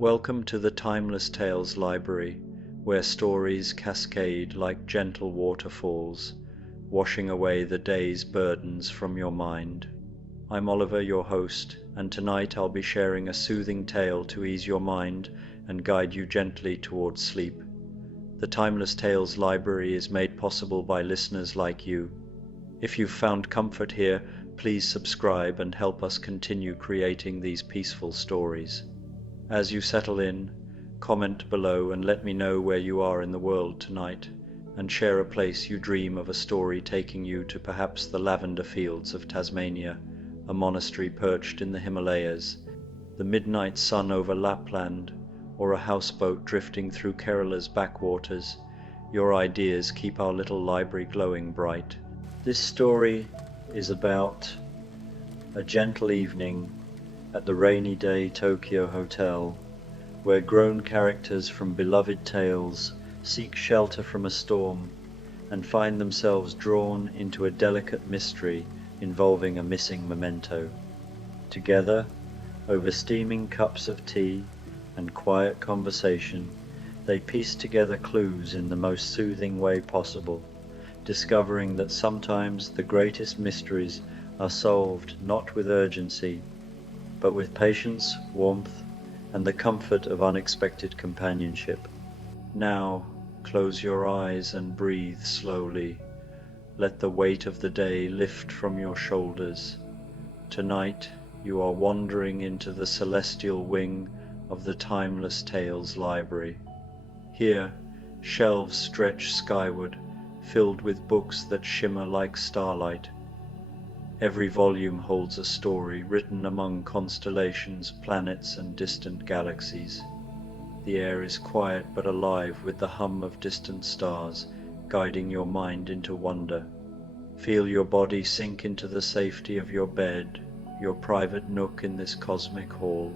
Welcome to the Timeless Tales Library, where stories cascade like gentle waterfalls, washing away the day's burdens from your mind. I'm Oliver, your host, and tonight I'll be sharing a soothing tale to ease your mind and guide you gently towards sleep. The Timeless Tales Library is made possible by listeners like you. If you've found comfort here, please subscribe and help us continue creating these peaceful stories. As you settle in, comment below and let me know where you are in the world tonight, and share a place you dream of a story taking you to perhaps the lavender fields of Tasmania, a monastery perched in the Himalayas, the midnight sun over Lapland, or a houseboat drifting through Kerala's backwaters. Your ideas keep our little library glowing bright. This story is about a gentle evening at the rainy day Tokyo Hotel, where grown characters from beloved tales seek shelter from a storm and find themselves drawn into a delicate mystery involving a missing memento. Together, over steaming cups of tea and quiet conversation, they piece together clues in the most soothing way possible, discovering that sometimes the greatest mysteries are solved not with urgency, but with patience, warmth, and the comfort of unexpected companionship. Now, close your eyes and breathe slowly. Let the weight of the day lift from your shoulders. Tonight, you are wandering into the celestial wing of the Timeless Tales Library. Here, shelves stretch skyward, filled with books that shimmer like starlight. Every volume holds a story written among constellations, planets, and distant galaxies. The air is quiet but alive with the hum of distant stars, guiding your mind into wonder. Feel your body sink into the safety of your bed, your private nook in this cosmic hall.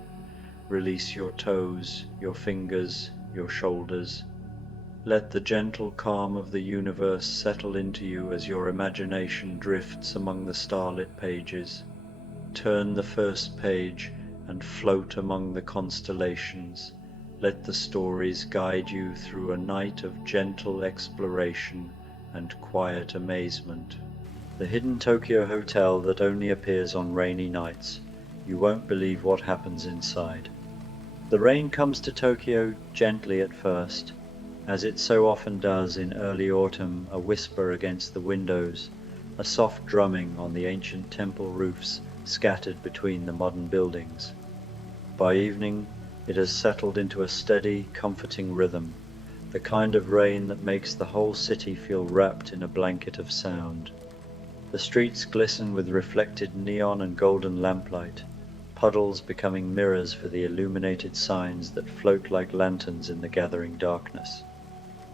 Release your toes, your fingers, your shoulders. Let the gentle calm of the universe settle into you as your imagination drifts among the starlit pages. Turn the first page and float among the constellations. Let the stories guide you through a night of gentle exploration and quiet amazement. The hidden Tokyo hotel that only appears on rainy nights. You won't believe what happens inside. The rain comes to Tokyo gently at first, as it so often does in early autumn, a whisper against the windows, a soft drumming on the ancient temple roofs scattered between the modern buildings. By evening, it has settled into a steady, comforting rhythm, the kind of rain that makes the whole city feel wrapped in a blanket of sound. The streets glisten with reflected neon and golden lamplight, puddles becoming mirrors for the illuminated signs that float like lanterns in the gathering darkness.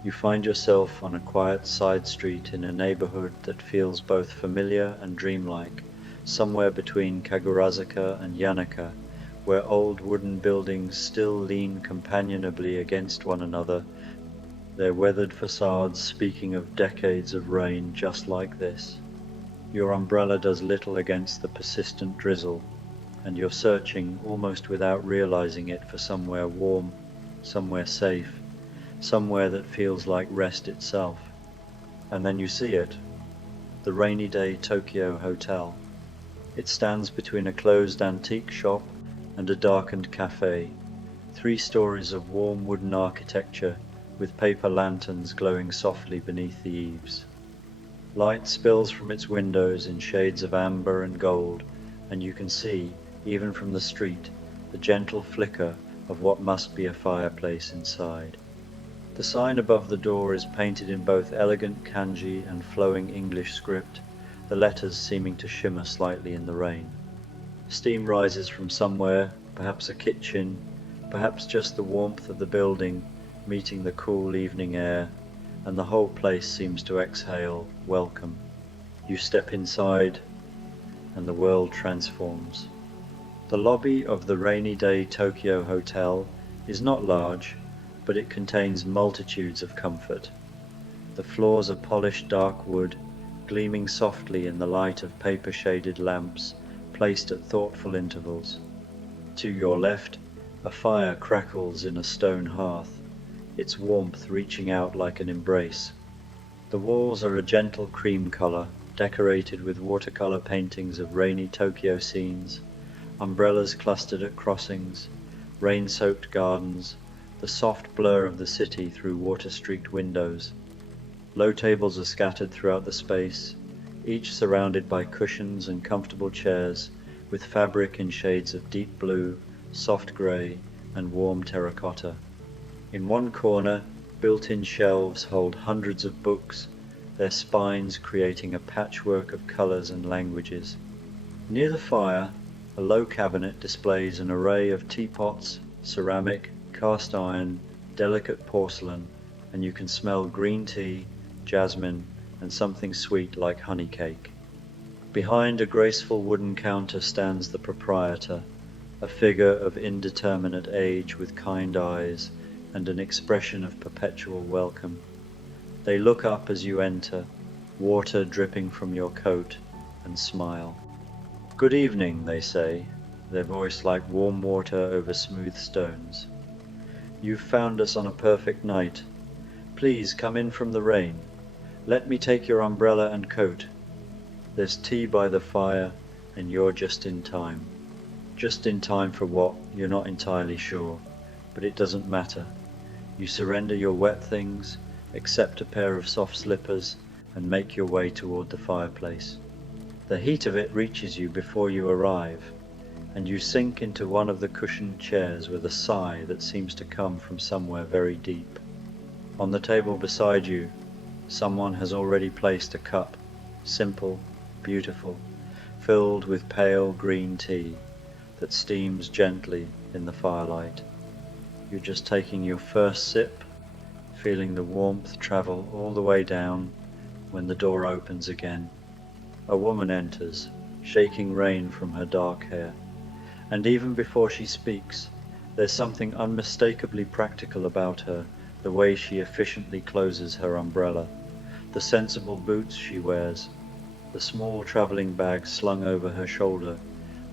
You find yourself on a quiet side street in a neighborhood that feels both familiar and dreamlike, somewhere between Kagurazaka and Yanaka, where old wooden buildings still lean companionably against one another, their weathered facades speaking of decades of rain just like this. Your umbrella does little against the persistent drizzle, and you're searching, almost without realizing it, for somewhere warm, somewhere safe, somewhere that feels like rest itself. And then you see it, the rainy day Tokyo Hotel. It stands between a closed antique shop and a darkened cafe, 3 stories of warm wooden architecture with paper lanterns glowing softly beneath the eaves. Light spills from its windows in shades of amber and gold, and you can see, even from the street, the gentle flicker of what must be a fireplace inside. The sign above the door is painted in both elegant kanji and flowing English script, the letters seeming to shimmer slightly in the rain. Steam rises from somewhere, perhaps a kitchen, perhaps just the warmth of the building meeting the cool evening air, and the whole place seems to exhale welcome. You step inside, and the world transforms. The lobby of the rainy day Tokyo Hotel is not large, but it contains multitudes of comfort. The floors are polished dark wood, gleaming softly in the light of paper-shaded lamps placed at thoughtful intervals. To your left, A fire crackles in a stone hearth, its warmth reaching out like an embrace. The walls are a gentle cream color, decorated with watercolor paintings of rainy Tokyo scenes, umbrellas clustered at crossings, rain-soaked gardens, the soft blur of the city through water-streaked windows. Low tables are scattered throughout the space, each surrounded by cushions and comfortable chairs, with fabric in shades of deep blue, soft grey, and warm terracotta. In one corner, built-in shelves hold hundreds of books, their spines creating a patchwork of colours and languages. Near the fire, a low cabinet displays an array of teapots, ceramic, cast iron, delicate porcelain, and you can smell green tea, jasmine, and something sweet like honey cake. Behind a graceful wooden counter stands the proprietor, a figure of indeterminate age with kind eyes and an expression of perpetual welcome. They look up as you enter, water dripping from your coat, and smile. "Good evening," they say, their voice like warm water over smooth stones. "You've found us on a perfect night. Please come in from the rain. Let me take your umbrella and coat. There's tea by the fire, and you're just in time." Just in time for what, you're not entirely sure, but it doesn't matter. You surrender your wet things, accept a pair of soft slippers, and make your way toward the fireplace. The heat of it reaches you before you arrive, and you sink into one of the cushioned chairs with a sigh that seems to come from somewhere very deep. On the table beside you, someone has already placed a cup, simple, beautiful, filled with pale green tea that steams gently in the firelight. You're just taking your first sip, feeling the warmth travel all the way down when the door opens again. A woman enters, shaking rain from her dark hair, and even before she speaks, there's something unmistakably practical about her, the way she efficiently closes her umbrella, the sensible boots she wears, the small travelling bag slung over her shoulder,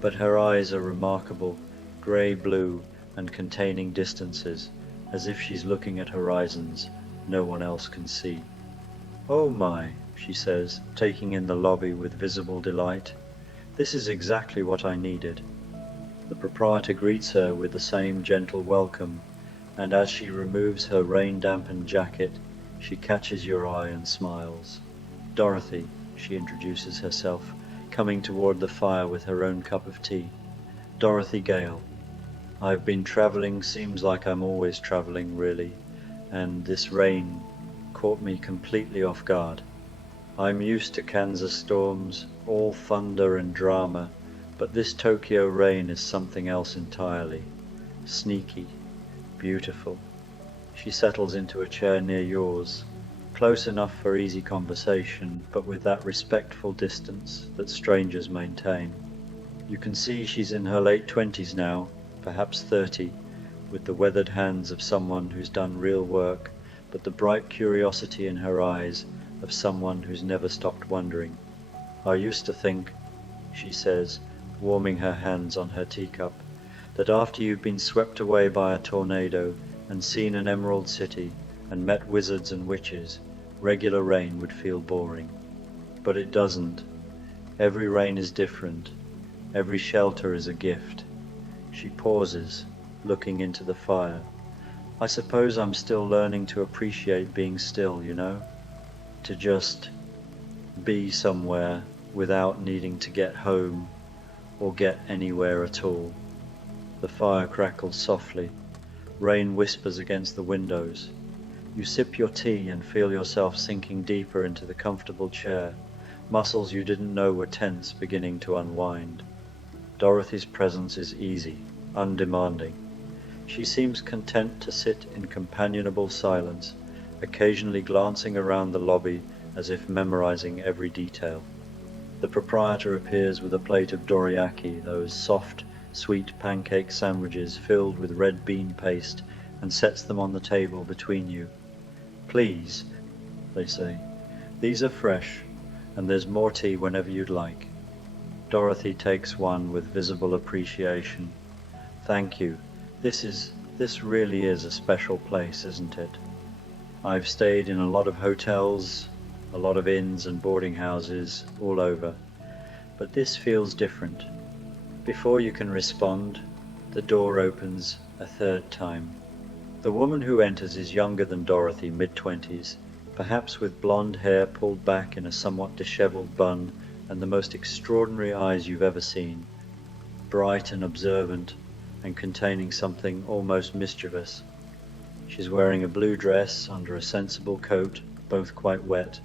but her eyes are remarkable, grey-blue and containing distances, as if she's looking at horizons no one else can see. "Oh my," she says, taking in the lobby with visible delight. "This is exactly what I needed." The proprietor greets her with the same gentle welcome, and as she removes her rain-dampened jacket, she catches your eye and smiles. "Dorothy," she introduces herself, coming toward the fire with her own cup of tea. "Dorothy Gale. I've been traveling, seems like I'm always traveling really, and this rain caught me completely off guard. I'm used to Kansas storms, all thunder and drama, but this Tokyo rain is something else entirely. Sneaky, beautiful." She settles into a chair near yours, close enough for easy conversation, but with that respectful distance that strangers maintain. You can see she's in her late 20s now, perhaps 30, with the weathered hands of someone who's done real work, but the bright curiosity in her eyes of someone who's never stopped wondering. "I used to think," she says, warming her hands on her teacup, "that after you've been swept away by a tornado and seen an emerald city and met wizards and witches, regular rain would feel boring. But it doesn't. Every rain is different. Every shelter is a gift." She pauses, looking into the fire. "I suppose I'm still learning to appreciate being still, you know? To just be somewhere without needing to get home or get anywhere at all." The fire crackles softly. Rain whispers against the windows. You sip your tea and feel yourself sinking deeper into the comfortable chair, muscles you didn't know were tense beginning to unwind. Dorothy's presence is easy, undemanding. She seems content to sit in companionable silence, occasionally glancing around the lobby as if memorizing every detail. The proprietor appears with a plate of dorayaki, those soft, sweet pancake sandwiches filled with red bean paste, and sets them on the table between you. "Please," they say, "these are fresh, and there's more tea whenever you'd like." Dorothy takes one with visible appreciation. "Thank you. This really is a special place, isn't it? I've stayed in a lot of hotels, a lot of inns and boarding houses all over, but this feels different. Before you can respond, the door opens a third time. The woman who enters is younger than Dorothy, mid-20s, perhaps with blonde hair pulled back in a somewhat disheveled bun and the most extraordinary eyes you've ever seen, bright and observant and containing something almost mischievous. She's wearing a blue dress under a sensible coat, both quite wet,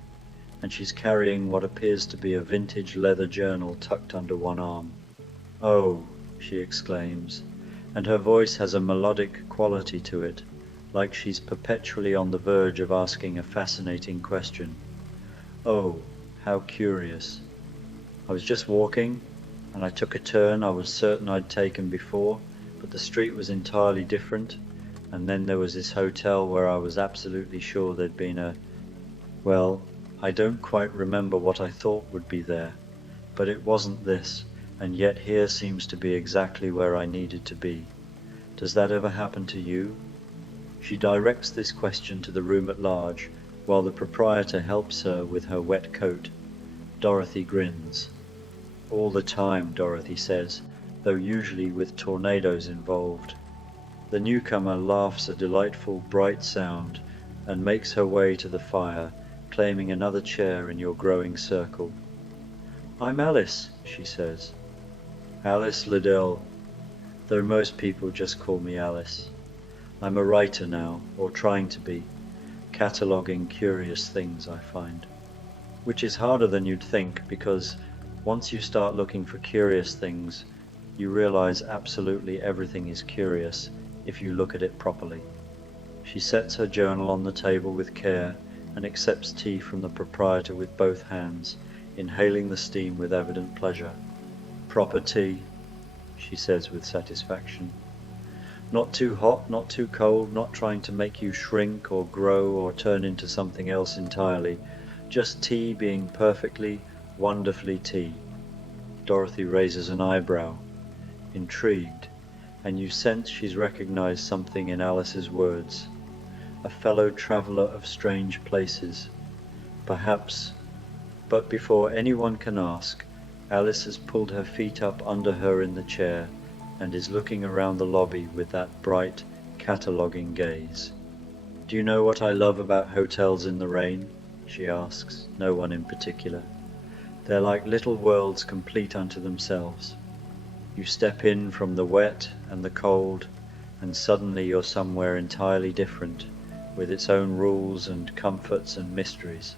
and she's carrying what appears to be a vintage leather journal tucked under one arm. "Oh," she exclaims, and her voice has a melodic quality to it, like she's perpetually on the verge of asking a fascinating question. "Oh, how curious. I was just walking, and I took a turn I was certain I'd taken before, but the street was entirely different, and then there was this hotel where I was absolutely sure there'd been well, I don't quite remember what I thought would be there, but it wasn't this, and yet here seems to be exactly where I needed to be. Does that ever happen to you?" She directs this question to the room at large, while the proprietor helps her with her wet coat. Dorothy grins. "All the time," Dorothy says, though usually with tornadoes involved. The newcomer laughs a delightful, bright sound and makes her way to the fire, claiming another chair in your growing circle. "I'm Alice," she says. "Alice Liddell, though most people just call me Alice. I'm a writer now, or trying to be, cataloguing curious things I find." Which is harder than you'd think, because once you start looking for curious things, you realize absolutely everything is curious if you look at it properly. She sets her journal on the table with care and accepts tea from the proprietor with both hands, inhaling the steam with evident pleasure. "Proper tea," she says with satisfaction. "Not too hot, not too cold, not trying to make you shrink or grow or turn into something else entirely. Just tea being perfectly, wonderfully tea." Dorothy raises an eyebrow, intrigued, and you sense she's recognized something in Alice's words. A fellow traveler of strange places, perhaps. But before anyone can ask, Alice has pulled her feet up under her in the chair and is looking around the lobby with that bright, cataloguing gaze. "Do you know what I love about hotels in the rain?" she asks, no one in particular. "They're like little worlds complete unto themselves. You step in from the wet and the cold, and suddenly you're somewhere entirely different, with its own rules and comforts and mysteries.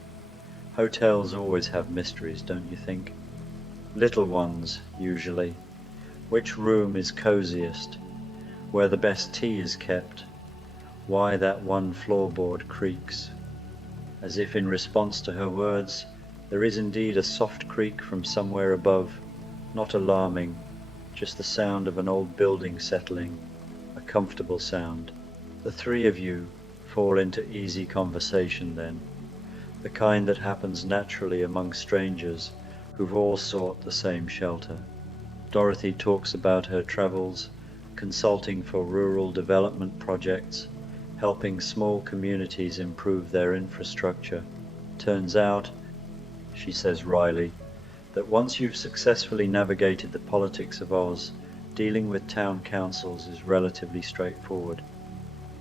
Hotels always have mysteries, don't you think? Little ones, usually. Which room is coziest? Where the best tea is kept? Why that one floorboard creaks?" As if in response to her words, there is indeed a soft creak from somewhere above, not alarming, just the sound of an old building settling, a comfortable sound. The three of you fall into easy conversation then, the kind that happens naturally among strangers who've all sought the same shelter. Dorothy talks about her travels, consulting for rural development projects, helping small communities improve their infrastructure. "Turns out," she says wryly, "that once you've successfully navigated the politics of Oz, dealing with town councils is relatively straightforward."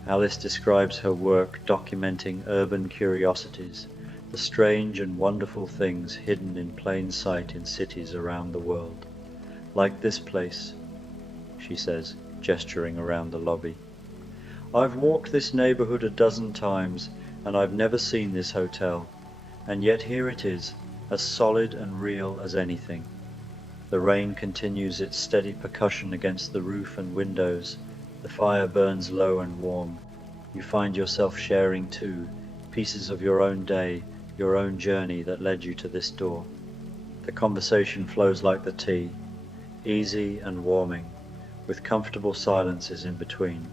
Alice describes her work documenting urban curiosities, the strange and wonderful things hidden in plain sight in cities around the world. "Like this place," she says, gesturing around the lobby. "I've walked this neighborhood a dozen times, and I've never seen this hotel, and yet here it is, as solid and real as anything." The rain continues its steady percussion against the roof and windows. The fire burns low and warm. You find yourself sharing too, pieces of your own day, your own journey that led you to this door. The conversation flows like the tea, easy and warming, with comfortable silences in between.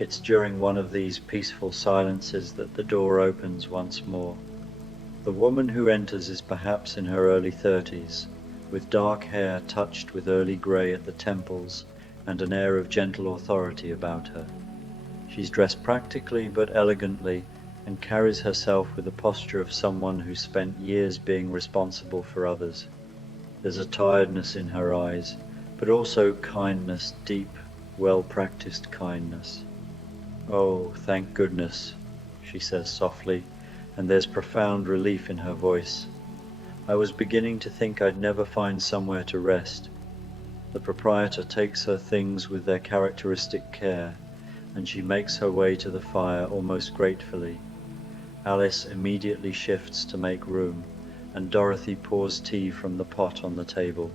It's during one of these peaceful silences that the door opens once more. The woman who enters is perhaps in her early 30s, with dark hair touched with early grey at the temples and an air of gentle authority about her. She's dressed practically but elegantly and carries herself with the posture of someone who spent years being responsible for others. There's a tiredness in her eyes, but also kindness, deep, well-practiced kindness. "Oh, thank goodness," she says softly, and there's profound relief in her voice. "I was beginning to think I'd never find somewhere to rest." The proprietor takes her things with their characteristic care, and she makes her way to the fire almost gratefully. Alice immediately shifts to make room, and Dorothy pours tea from the pot on the table.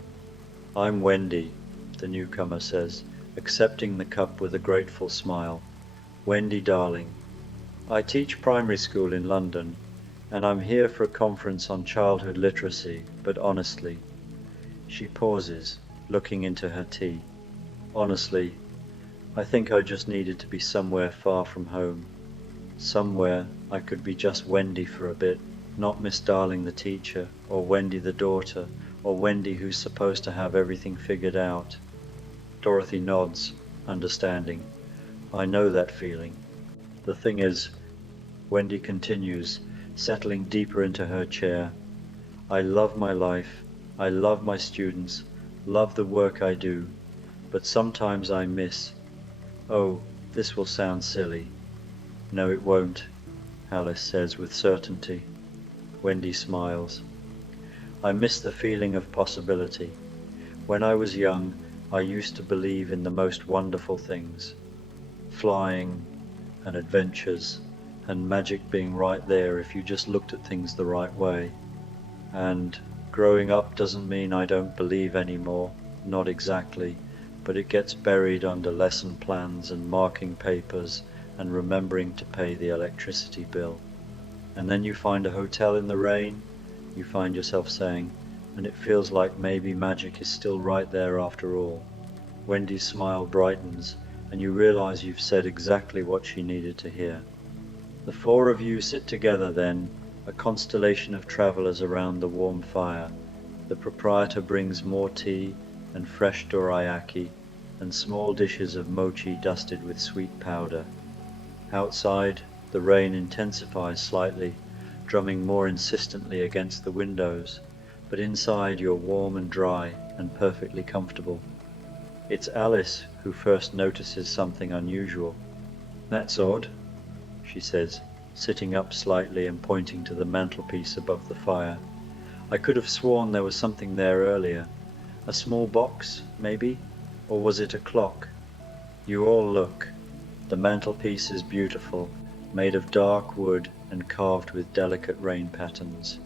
"I'm Wendy," the newcomer says, accepting the cup with a grateful smile. "Wendy, darling. I teach primary school in London, and I'm here for a conference on childhood literacy, but honestly..." She pauses, looking into her tea. "Honestly, I think I just needed to be somewhere far from home. Somewhere I could be just Wendy for a bit, not Miss Darling the teacher, or Wendy the daughter, or Wendy who's supposed to have everything figured out." Dorothy nods, understanding. "I know that feeling. The thing is," Wendy continues, settling deeper into her chair, "I love my life, I love my students, love the work I do, but sometimes I miss..." "Oh, this will sound silly." "No, it won't," Alice says with certainty. Wendy smiles. "I miss the feeling of possibility. When I was young, I used to believe in the most wonderful things. Flying, and adventures, and magic being right there if you just looked at things the right way. And growing up doesn't mean I don't believe anymore, not exactly, but it gets buried under lesson plans and marking papers and remembering to pay the electricity bill. And then you find a hotel in the rain, you find yourself saying, and it feels like maybe magic is still right there after all." Wendy's smile brightens, and you realize you've said exactly what she needed to hear. The four of you sit together then, a constellation of travelers around the warm fire. The proprietor brings more tea and fresh dorayaki, and small dishes of mochi dusted with sweet powder. Outside, the rain intensifies slightly, drumming more insistently against the windows, but inside you're warm and dry and perfectly comfortable. It's Alice who first notices something unusual. "That's odd," she says, sitting up slightly and pointing to the mantelpiece above the fire. "I could have sworn there was something there earlier. A small box, maybe? Or was it a clock?" You all look. The mantelpiece is beautiful, made of dark wood and carved with delicate rain patterns.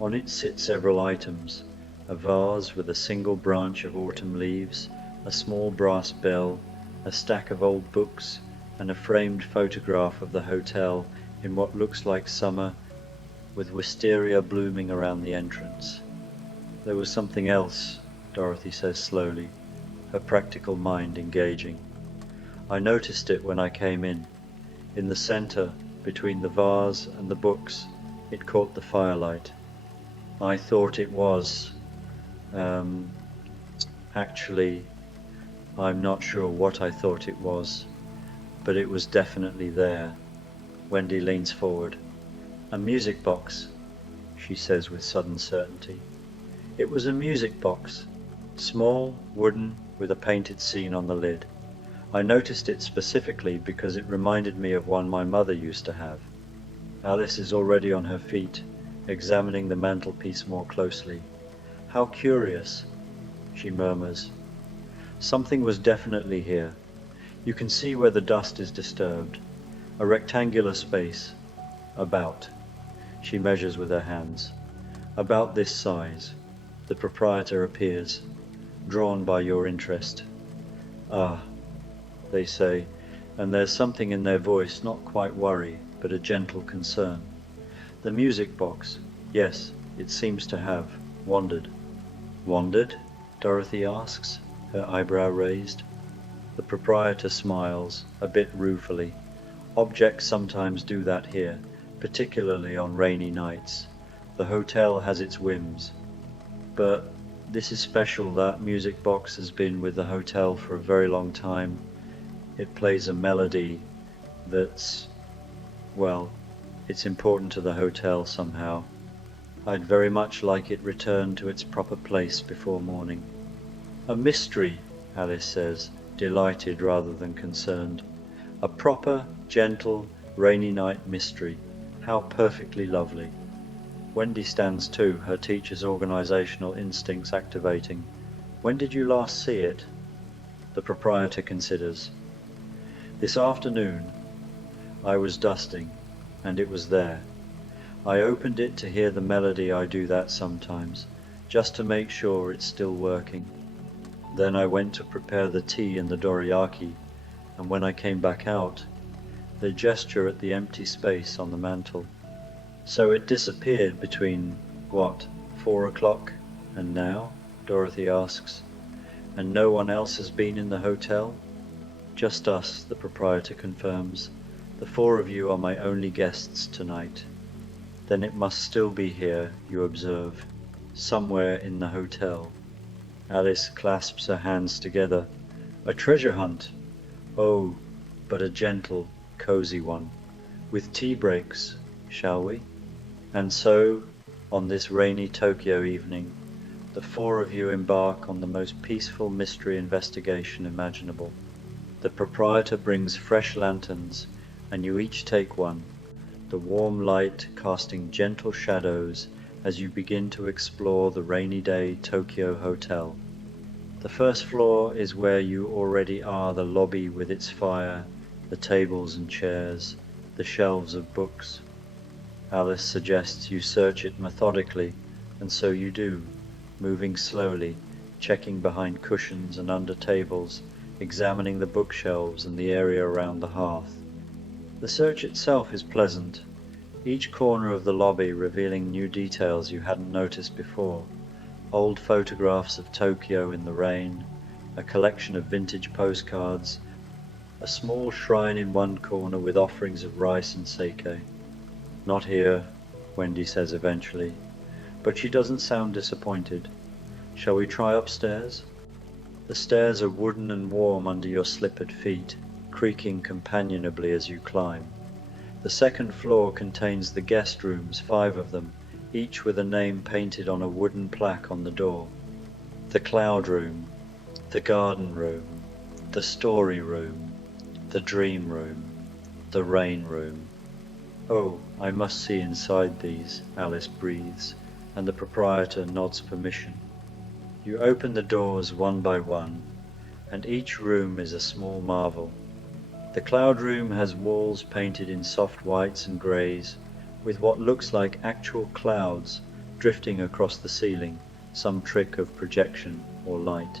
On it sit several items: a vase with a single branch of autumn leaves, a small brass bell, a stack of old books, and a framed photograph of the hotel in what looks like summer, with wisteria blooming around the entrance. "There was something else," Dorothy says slowly, her practical mind engaging. "I noticed it when I came in. In the center, between the vase and the books, it caught the firelight. I thought it was... actually, I'm not sure what I thought it was, but it was definitely there." Wendy leans forward. "A music box," she says with sudden certainty. "It was a music box, small, wooden, with a painted scene on the lid. I noticed it specifically because it reminded me of one my mother used to have." Alice is already on her feet, examining the mantelpiece more closely. "How curious," she murmurs. "Something was definitely here. You can see where the dust is disturbed. A rectangular space. About..." She measures with her hands. "About this size." The proprietor appears, drawn by your interest. "Ah," they say, and there's something in their voice, not quite worry, but a gentle concern. "The music box, yes, it seems to have wandered." "Wandered?" Dorothy asks, her eyebrow raised. The proprietor smiles, a bit ruefully. "Objects sometimes do that here, particularly on rainy nights. The hotel has its whims. But This is special. That music box has been with the hotel for a very long time. It plays a melody that's, well, it's important to the hotel somehow. I'd very much like it returned to its proper place before morning." "A mystery," Alice says, delighted rather than concerned. "A proper, gentle, rainy night mystery. How perfectly lovely." Wendy stands too, her teacher's organizational instincts activating. "When did you last see it?" The proprietor considers. "This afternoon. I was dusting, and it was there. I opened it to hear the melody. I do that sometimes, just to make sure it's still working. Then I went to prepare the tea and the dorayaki, and when I came back out, they gesture at the empty space on the mantel. So it disappeared between, what, 4 o'clock and now?" Dorothy asks. "And no one else has been in the hotel?" "Just us," the proprietor confirms. "The 4 of you are my only guests tonight." "Then it must still be here," you observe, "somewhere in the hotel." Alice clasps her hands together. "A treasure hunt? Oh, but a gentle, cozy one. With tea breaks, shall we?" And so, on this rainy Tokyo evening, the 4 of you embark on the most peaceful mystery investigation imaginable. The proprietor brings fresh lanterns, and you each take one, the warm light casting gentle shadows as you begin to explore the rainy day Tokyo hotel. The first floor is where you already are, the lobby with its fire, the tables and chairs, the shelves of books. Alice suggests you search it methodically, and so you do, moving slowly, checking behind cushions and under tables, examining the bookshelves and the area around the hearth. The search itself is pleasant, each corner of the lobby revealing new details you hadn't noticed before. Old photographs of Tokyo in the rain, a collection of vintage postcards, a small shrine in one corner with offerings of rice and sake. "Not here," Wendy says eventually, but she doesn't sound disappointed. "Shall we try upstairs?" The stairs are wooden and warm under your slippered feet, creaking companionably as you climb. The second floor contains the guest rooms, 5 of them, each with a name painted on a wooden plaque on the door. The cloud room, the garden room, the story room, the dream room, the rain room. "Oh, I must see inside these," Alice breathes, and the proprietor nods permission. You open the doors one by one, and each room is a small marvel. The cloud room has walls painted in soft whites and greys, with what looks like actual clouds drifting across the ceiling, some trick of projection or light.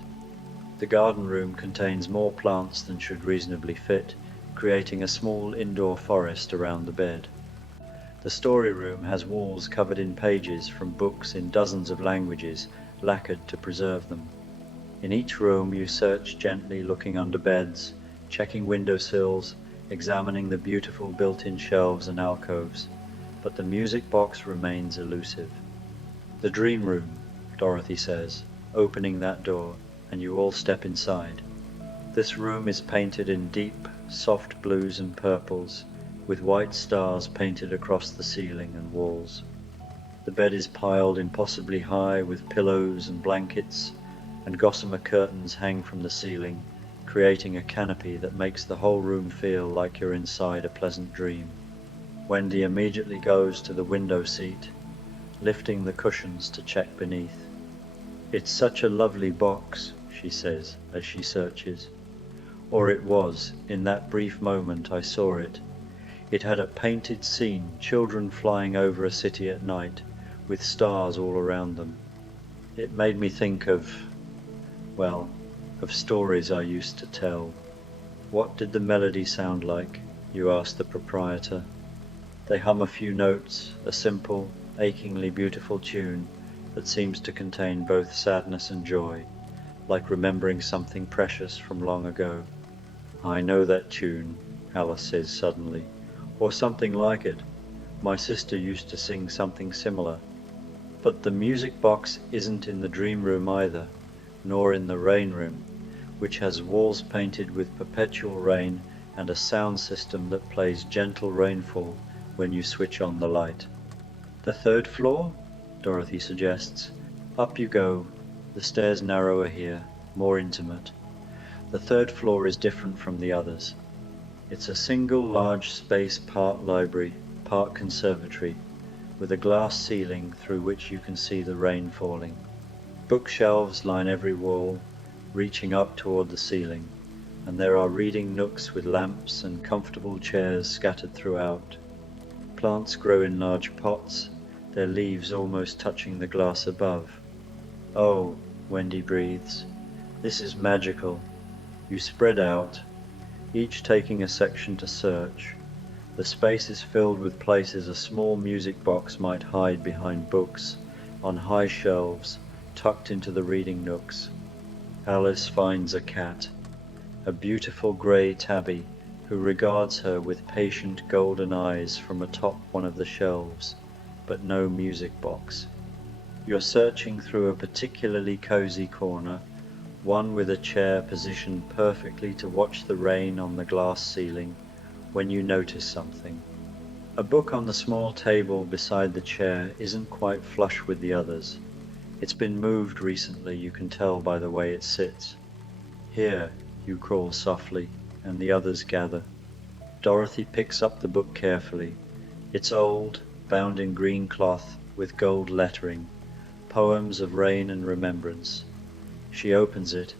The garden room contains more plants than should reasonably fit, creating a small indoor forest around the bed. The story room has walls covered in pages from books in dozens of languages, lacquered to preserve them. In each room you search gently, looking under beds, checking windowsills, examining the beautiful built-in shelves and alcoves, but the music box remains elusive. "The dream room," Dorothy says, opening that door, and you all step inside. This room is painted in deep, soft blues and purples, with white stars painted across the ceiling and walls. The bed is piled impossibly high with pillows and blankets, and gossamer curtains hang from the ceiling, creating a canopy that makes the whole room feel like you're inside a pleasant dream. Wendy immediately goes to the window seat, lifting the cushions to check beneath. "It's such a lovely box," she says as she searches. Or it was, in that brief moment I saw it. It had a painted scene, children flying over a city at night, with stars all around them. It made me think of stories I used to tell. "What did the melody sound like?" you ask the proprietor. They hum a few notes, a simple, achingly beautiful tune that seems to contain both sadness and joy, like remembering something precious from long ago. "I know that tune," Alice says suddenly, "or something like it. My sister used to sing something similar." But the music box isn't in the dream room either, nor in the rain room, which has walls painted with perpetual rain and a sound system that plays gentle rainfall when you switch on the light. The third floor? Dorothy suggests. Up you go. The stairs narrower here, more intimate. The third floor is different from the others. It's a single large space, part library, part conservatory, with a glass ceiling through which you can see the rain falling. Bookshelves line every wall, reaching up toward the ceiling, and there are reading nooks with lamps and comfortable chairs scattered throughout. Plants grow in large pots, their leaves almost touching the glass above. Oh, Wendy breathes. This is magical. You spread out, each taking a section to search. The space is filled with places a small music box might hide behind books, on high shelves, tucked into the reading nooks. Alice finds a cat, a beautiful grey tabby, who regards her with patient golden eyes from atop one of the shelves, but no music box. You're searching through a particularly cozy corner, one with a chair positioned perfectly to watch the rain on the glass ceiling, when you notice something. A book on the small table beside the chair isn't quite flush with the others. It's been moved recently, you can tell by the way it sits. Here, you crawl softly, and the others gather. Dorothy picks up the book carefully. It's old, bound in green cloth with gold lettering, poems of rain and remembrance. She opens it,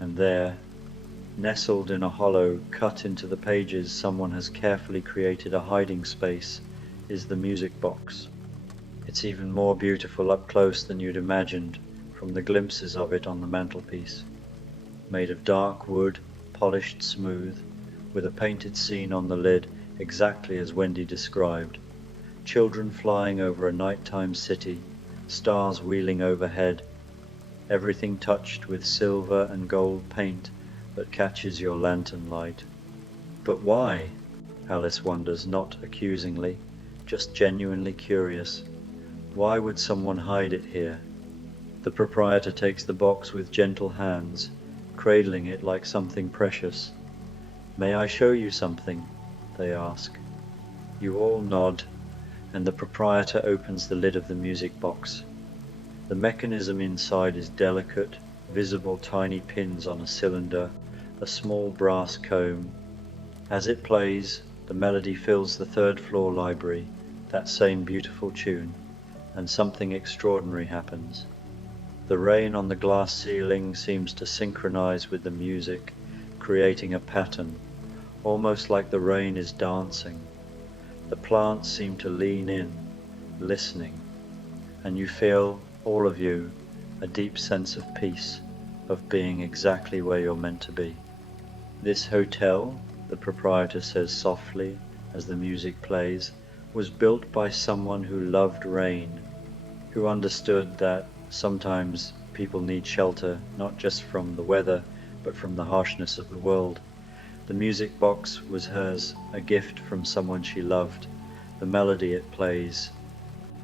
and there, nestled in a hollow cut into the pages someone has carefully created a hiding space, is the music box. It's even more beautiful up close than you'd imagined from the glimpses of it on the mantelpiece. Made of dark wood, polished smooth, with a painted scene on the lid exactly as Wendy described. Children flying over a nighttime city, stars wheeling overhead, everything touched with silver and gold paint that catches your lantern light. But why? Alice wonders, not accusingly, just genuinely curious. Why would someone hide it here? The proprietor takes the box with gentle hands, cradling it like something precious. May I show you something? They ask. You all nod, and the proprietor opens the lid of the music box. The mechanism inside is delicate, visible tiny pins on a cylinder, a small brass comb. As it plays, the melody fills the third floor library, that same beautiful tune, and something extraordinary happens. The rain on the glass ceiling seems to synchronize with the music, creating a pattern, almost like the rain is dancing. The plants seem to lean in, listening, and you feel, all of you, a deep sense of peace, of being exactly where you're meant to be. This hotel, the proprietor says softly as the music plays, was built by someone who loved rain, who understood that sometimes people need shelter, not just from the weather, but from the harshness of the world. The music box was hers, a gift from someone she loved. The melody it plays,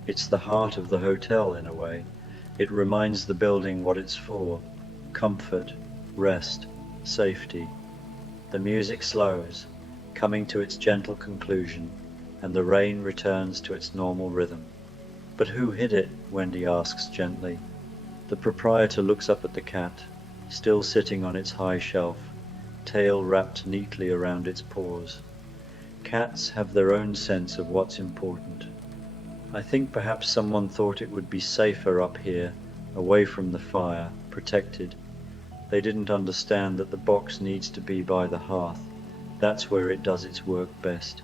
it's the heart of the hotel in a way. It reminds the building what it's for: comfort, rest, safety. The music slows, coming to its gentle conclusion, and the rain returns to its normal rhythm. But who hid it? Wendy asks gently. The proprietor looks up at the cat, still sitting on its high shelf, tail wrapped neatly around its paws. Cats have their own sense of what's important. I think perhaps someone thought it would be safer up here, away from the fire, protected. They didn't understand that the box needs to be by the hearth. That's where it does its work best.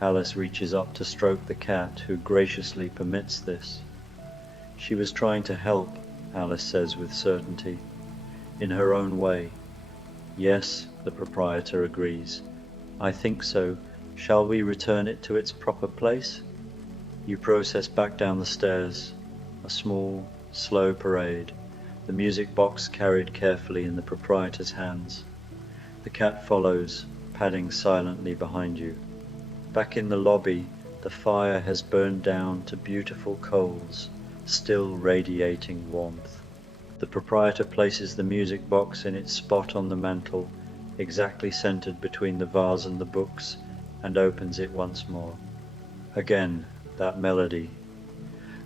Alice reaches up to stroke the cat, who graciously permits this. She was trying to help, Alice says with certainty, in her own way. Yes, the proprietor agrees. I think so. Shall we return it to its proper place? You process back down the stairs, a small, slow parade, the music box carried carefully in the proprietor's hands. The cat follows, padding silently behind you. Back in the lobby, the fire has burned down to beautiful coals, still radiating warmth. The proprietor places the music box in its spot on the mantel, exactly centered between the vase and the books, and opens it once more. Again, that melody.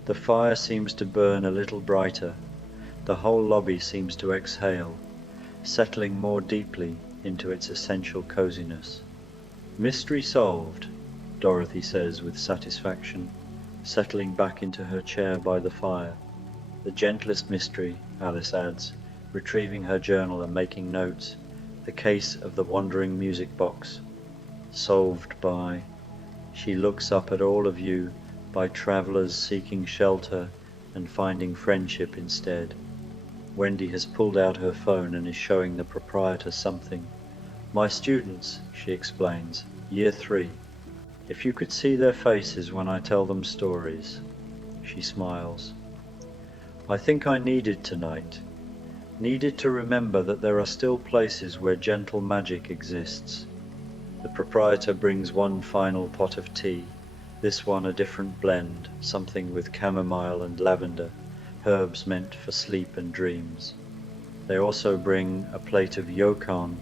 The fire seems to burn a little brighter. The whole lobby seems to exhale, settling more deeply into its essential coziness. Mystery solved, Dorothy says with satisfaction, settling back into her chair by the fire. The gentlest mystery, Alice adds, retrieving her journal and making notes. The case of the wandering music box. Solved by... She looks up at all of you, by travellers seeking shelter and finding friendship instead. Wendy has pulled out her phone and is showing the proprietor something. My students, she explains, year 3. If you could see their faces when I tell them stories. She smiles. I think I needed tonight. Needed to remember that there are still places where gentle magic exists. The proprietor brings one final pot of tea, this one a different blend, something with chamomile and lavender, herbs meant for sleep and dreams. They also bring a plate of yokan,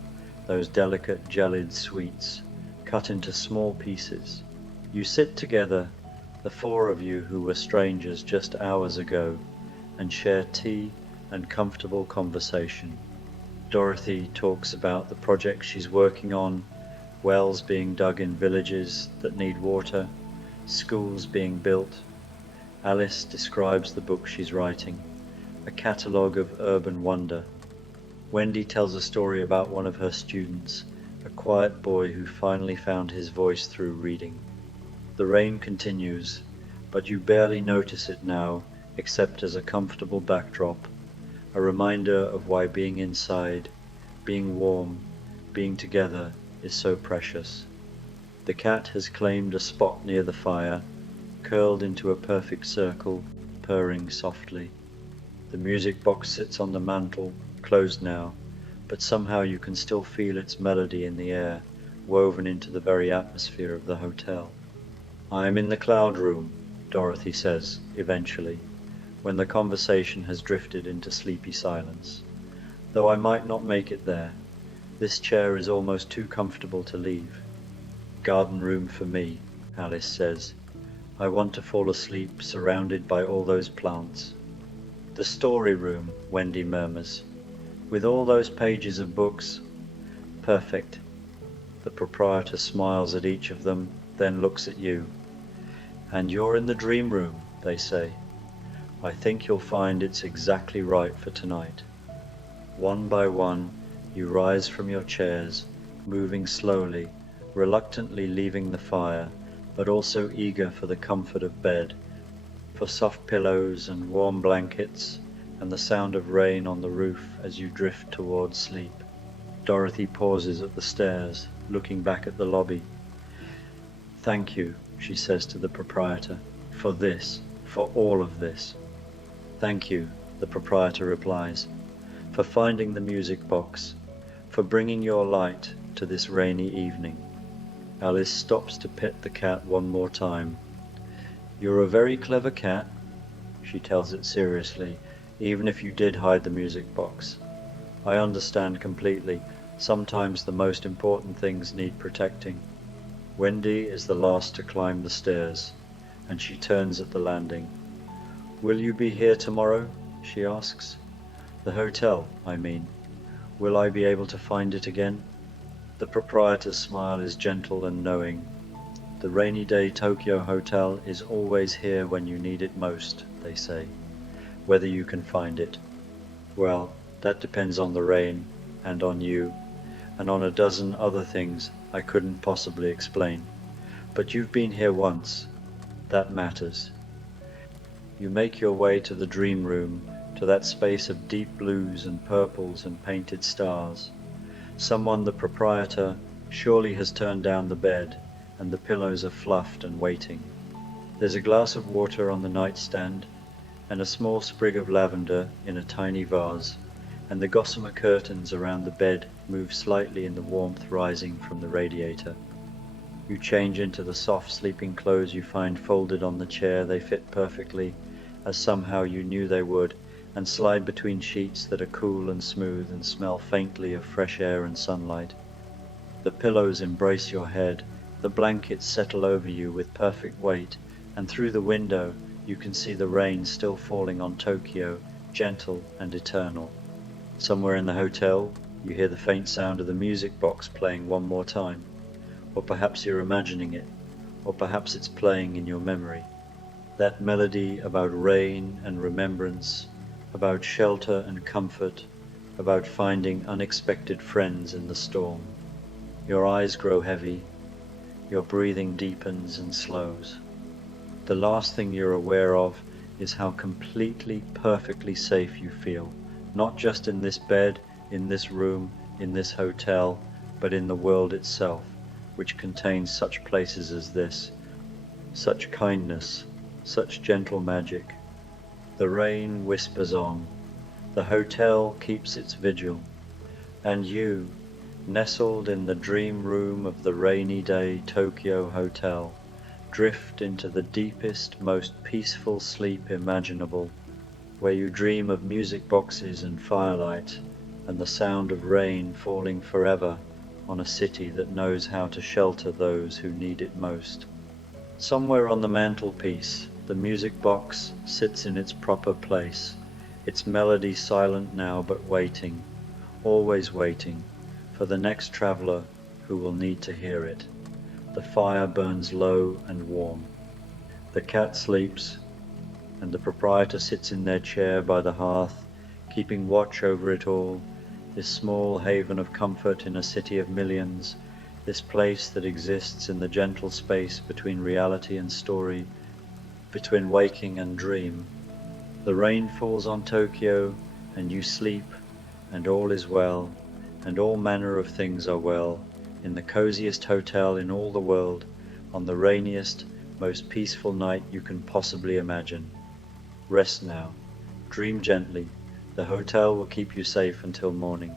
those delicate jellied sweets, cut into small pieces. You sit together, the 4 of you who were strangers just hours ago, and share tea and comfortable conversation. Dorothy talks about the project she's working on, wells being dug in villages that need water, schools being built. Alice describes the book she's writing, a catalogue of urban wonder. Wendy tells a story about one of her students, a quiet boy who finally found his voice through reading. The rain continues, but you barely notice it now, except as a comfortable backdrop, a reminder of why being inside, being warm, being together is so precious. The cat has claimed a spot near the fire, curled into a perfect circle, purring softly. The music box sits on the mantel, closed now, but somehow you can still feel its melody in the air, woven into the very atmosphere of the hotel. I am in the cloud room, Dorothy says, eventually, when the conversation has drifted into sleepy silence. Though I might not make it there. This chair is almost too comfortable to leave. Garden room for me, Alice says. I want to fall asleep surrounded by all those plants. The story room, Wendy murmurs. With all those pages of books. Perfect. The proprietor smiles at each of them, then looks at you. And you're in the dream room, they say. I think you'll find it's exactly right for tonight. One by one, you rise from your chairs, moving slowly, reluctantly leaving the fire, but also eager for the comfort of bed, for soft pillows and warm blankets, and the sound of rain on the roof as you drift towards sleep. Dorothy pauses at the stairs, looking back at the lobby. Thank you, she says to the proprietor, for this, for all of this. Thank you, the proprietor replies, for finding the music box, for bringing your light to this rainy evening. Alice stops to pet the cat one more time. You're a very clever cat, she tells it seriously, even if you did hide the music box. I understand completely. Sometimes the most important things need protecting. Wendy is the last to climb the stairs, and she turns at the landing. Will you be here tomorrow? She asks. The hotel, I mean. Will I be able to find it again? The proprietor's smile is gentle and knowing. The rainy day Tokyo hotel is always here when you need it most, they say. Whether you can find it. Well, that depends on the rain, and on you, and on a dozen other things I couldn't possibly explain. But you've been here once. That matters. You make your way to the dream room, to that space of deep blues and purples and painted stars. Someone, the proprietor, surely has turned down the bed, and the pillows are fluffed and waiting. There's a glass of water on the nightstand, and a small sprig of lavender in a tiny vase, and the gossamer curtains around the bed move slightly in the warmth rising from the radiator. You change into the soft sleeping clothes you find folded on the chair. They fit perfectly, as somehow you knew they would, and slide between sheets that are cool and smooth and smell faintly of fresh air and sunlight. The pillows embrace your head, the blankets settle over you with perfect weight, and through the window you can see the rain still falling on Tokyo, gentle and eternal. Somewhere in the hotel, you hear the faint sound of the music box playing one more time, or perhaps you're imagining it, or perhaps it's playing in your memory. That melody about rain and remembrance, about shelter and comfort, about finding unexpected friends in the storm. Your eyes grow heavy, your breathing deepens and slows. The last thing you're aware of is how completely, perfectly safe you feel, not just in this bed, in this room, in this hotel, but in the world itself, which contains such places as this, such kindness, such gentle magic. The rain whispers on, the hotel keeps its vigil, and you, nestled in the dream room of the rainy day Tokyo hotel, drift into the deepest, most peaceful sleep imaginable, where you dream of music boxes and firelight, and the sound of rain falling forever on a city that knows how to shelter those who need it most. Somewhere on the mantelpiece, the music box sits in its proper place, its melody silent now but waiting, always waiting, for the next traveller who will need to hear it. The fire burns low and warm. The cat sleeps, and the proprietor sits in their chair by the hearth, keeping watch over it all, this small haven of comfort in a city of millions, this place that exists in the gentle space between reality and story, between waking and dream. The rain falls on Tokyo, and you sleep, and all is well, and all manner of things are well, in the coziest hotel in all the world, on the rainiest, most peaceful night you can possibly imagine. Rest now, dream gently, the hotel will keep you safe until morning.